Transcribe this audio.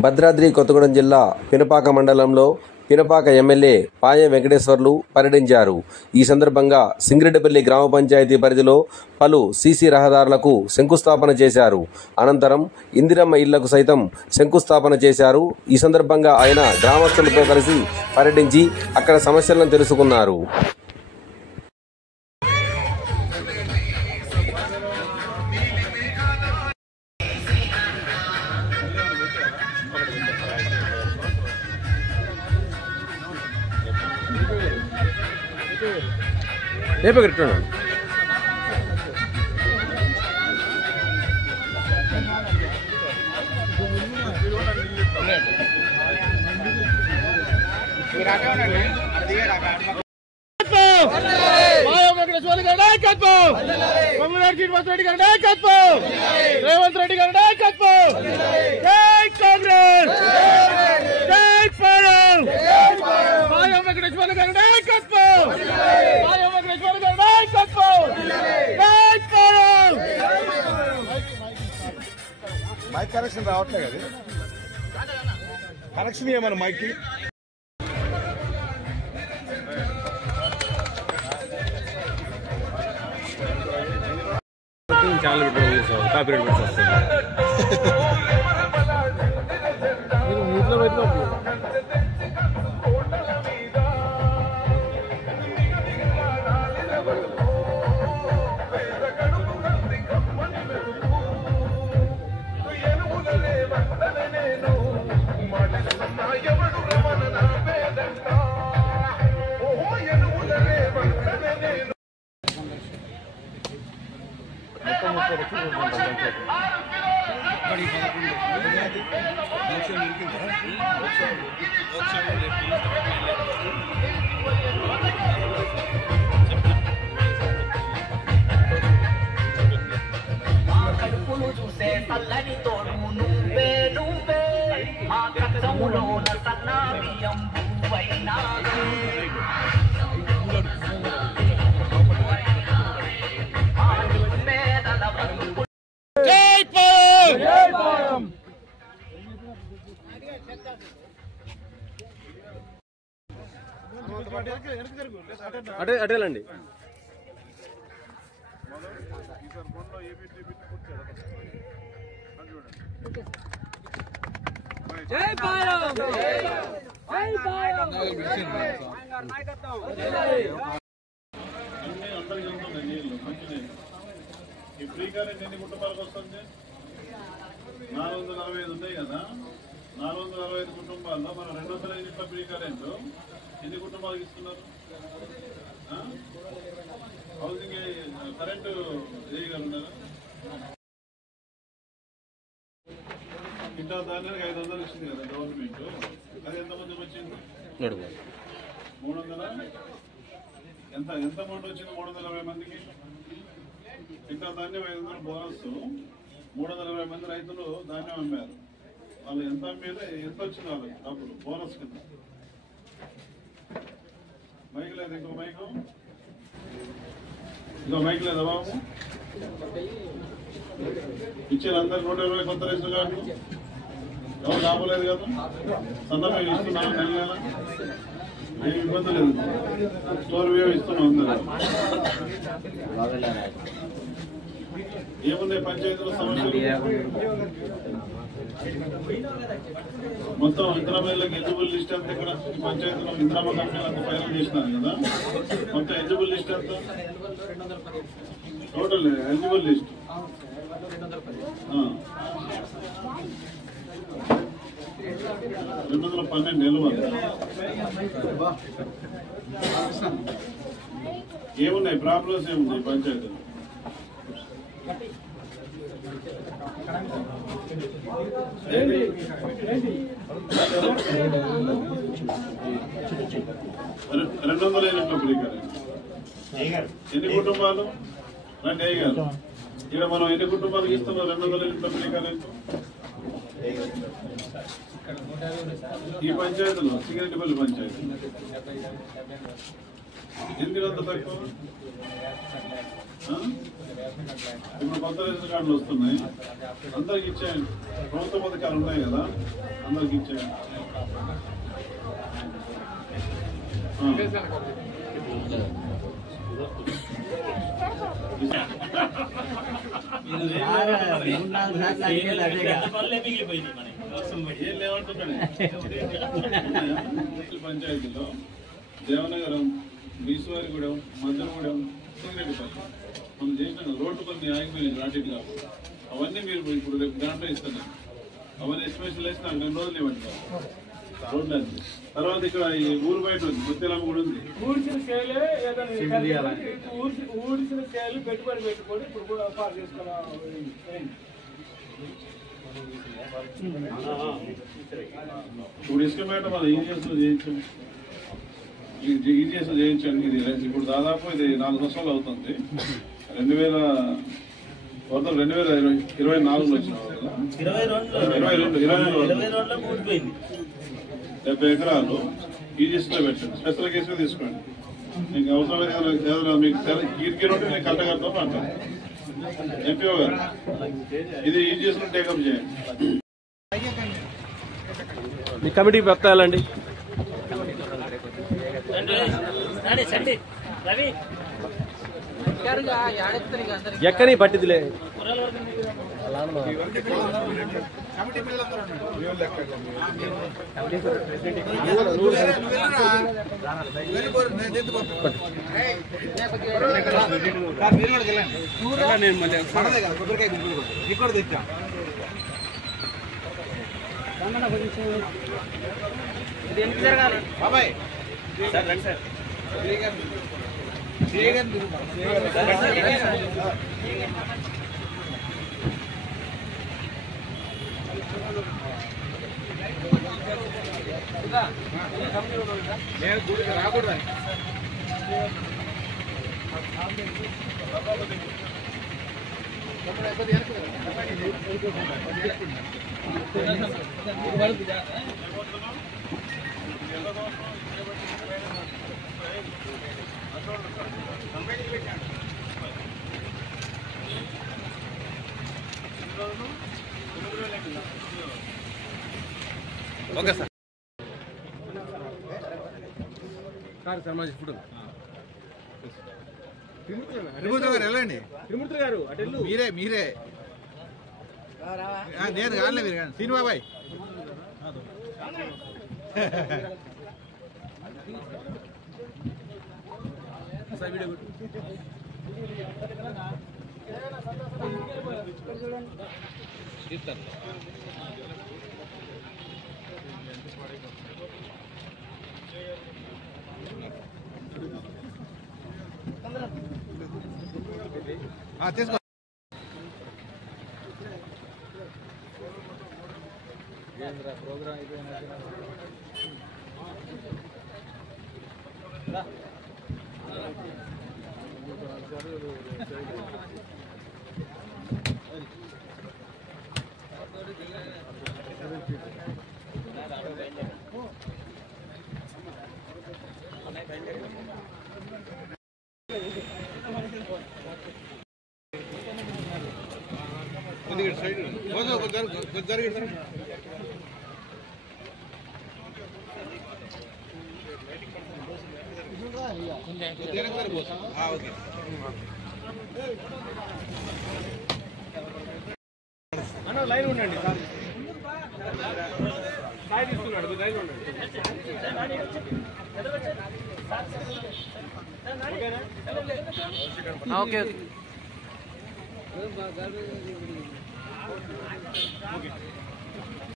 భద్రాద్రి కొత్తగూడెం జిల్లా పినపాక మండలంలో పినపాక ఎమ్మెల్యే పాయెం వెంకటేశ్వర్లు పర్యటించారు. ఈ సందర్భంగా సింగిరెడ్డిపల్లి గ్రామ పంచాయతీ పరిధిలో పలు సీసీ రహదారులకు శంకుస్థాపన చేశారు. అనంతరం ఇందిరమ్మ ఇళ్లకు సైతం శంకుస్థాపన చేశారు. ఈ సందర్భంగా ఆయన గ్రామస్తులతో కలిసి పర్యటించి అక్కడ సమస్యలను తెలుసుకున్నారు. రేవంత్ రెడ్డి గారి నాయకత్వం. జై కాంగ్రెస్, జై పాయెం వెంకటేశ్వర్లు గారి నాయకత్వం. పాయెం వెంకటేశ్వర్లు గారి నాయకత్వం. జై పాయెం. మైక్ కనెక్షన్ రావట్లేదు కదా, కనెక్షన్ ఏమన్నా మైక్ ఛానల్ పెట్టుకోవాలి, కాపీరైట్ వస్తుంది. చూసే చల్లని తోడు నువ్వే నువ్వే మా కష్టములో సన్నా బియ్యం పువ్వైనా అటేలండి. ఈ ఫ్రీ కరెంట్ ఎన్ని కుటుంబాలకు వస్తుంది? 445 ఉన్నాయి కదా. 445 కుటుంబాల్లో మనం 200 యూనిట్ల ఫ్రీ కరెంట్ ఎన్ని కుటుంబాలకు ఇస్తున్నారు? హౌసింగ్ కరెంటు చేయగలుగుతారా? ఇంత ధాన్యానికి 500 ఇచ్చింది కదా గవర్నమెంట్. అది ఎంతమందికి వచ్చింది? 300. ఎంత అమౌంట్ వచ్చింది? 320 మందికి. ఇంత ధాన్యం 500 బోనస్. 320 మంది రైతులు ధాన్యం అమ్మారు. వాళ్ళు ఎంత అమ్మారు, ఎంత వచ్చింది వాళ్ళకి డబ్బులు బోనస్ కింద? మైక్ లేదు, ఇంకో మైక్ లేదా బాబు? ఇచ్చారు అందరు 120 కొత్త రైతులు కాదు. ఎవరు రాబోలేదు కదా. సందర్భం ఇస్తున్నాం, నెల నెల ఏమి ఇబ్బంది లేదు. స్టోర్ వ్యూ ఇస్తున్నాం అందరూ. ఏమున్నాయి పంచాయతీల సమస్యలు? మొత్తం ఇంద్రామీలకు ఎలిజిబుల్ లిస్ట్ అంతా ఇక్కడ పంచాయతీలో ఇంద్రామ కంపెనీలకు ఫైనల్ చేసినారు కదా. మొత్తం ఎలిజిబుల్ లిస్ట్ అంతా టోటల్ ఎలిజిబుల్ లిస్ట్ 212 నిలవాలి. ఏమున్నాయి ప్రాబ్లమ్స్? ఏమున్నాయి పంచాయతీలు? ఎన్ని కుటుంబాలు రండి అయ్యారు? ఇక్కడ మనం ఎన్ని కుటుంబాలకు ఇస్తున్నాం 200 యూనిట్ల ఫ్రీ కరెంట్? ఈ పంచాయతీలో సింగిరెడ్డిపల్లి పంచాయతీ ఎందుకు అంత తక్కువ? ఇప్పుడు కొత్త రేషన్ కార్డులు వస్తున్నాయి, అందరికి ఇచ్చేయండి. ప్రభుత్వ పథకాలు ఉన్నాయి కదా, అందరికి ఇచ్చేయండి. ఏం లేవంటున్నాను. పంచాయతీలో దేవనగరం, బీసువారిగూడెం, మద్దనగూడెం, సింగరెడ్డిపల్లి మనం చేసిన రోడ్డు కొన్ని ఆగిపోయినాయి రాటికి కాదు. అవన్నీ మీరు ఇప్పుడు రేపు దాంట్లో ఇస్తున్నాను. అవన్నీ ఎస్టిమేషన్ వేసి నాకు 2 రోజులు ఇవ్వండి రోడ్లు. తర్వాత ఇక్కడ ఈ ఊరు బయట ఉంది, ముత్యాలమ్మ కూడా ఉంది. ఊడిసిన సేలు ఊడిసిన సేలు పెట్టుబడి పెట్టుకొని ఇప్పుడు కూడా పాస్ చేసుకోవాలి. ఇప్పుడు ఇసుక మేట మన ఈజీఎస్లో చేయించండి, ఈజీఎస్లో చేయించండి. ఇది ఇప్పుడు దాదాపు ఇది 4 సంవత్సరాలు అవుతుంది. 2024లో వచ్చిన 70 ఎకరాలు ఈజీఎస్లో పెట్టండి. స్పెషల్ కేసులో తీసుకోండి. మీకు అవసరమైన మీకు కీర్కి రోడ్డు నేను కట్టగలుగుతాం అంటారు ఎంపీఓ గారు. ఇది ఈజీఎస్లో టేకప్ చేయండి. మీ కమిటీకి పెట్టాలండి. ఎక్కడి పట్టిదిలే బాబాయ్ సార్ రండి సార్. నేను గుడికి రాకూడదని ఓకే సార్. త్రిమూర్తి గారు వెళ్ళండి. త్రిమూర్తి గారు మీరే నేను కాదులే, మీరు కానీ సీను బాబాయ్. తీసుకో. ప్రోగ్రామ్ అయిపోయినా జరిగింది. అన్న లైన్ ఉండండి సార్. సాయి తీసుకున్నాడు, లైన్ ఉండండి. Okay okay.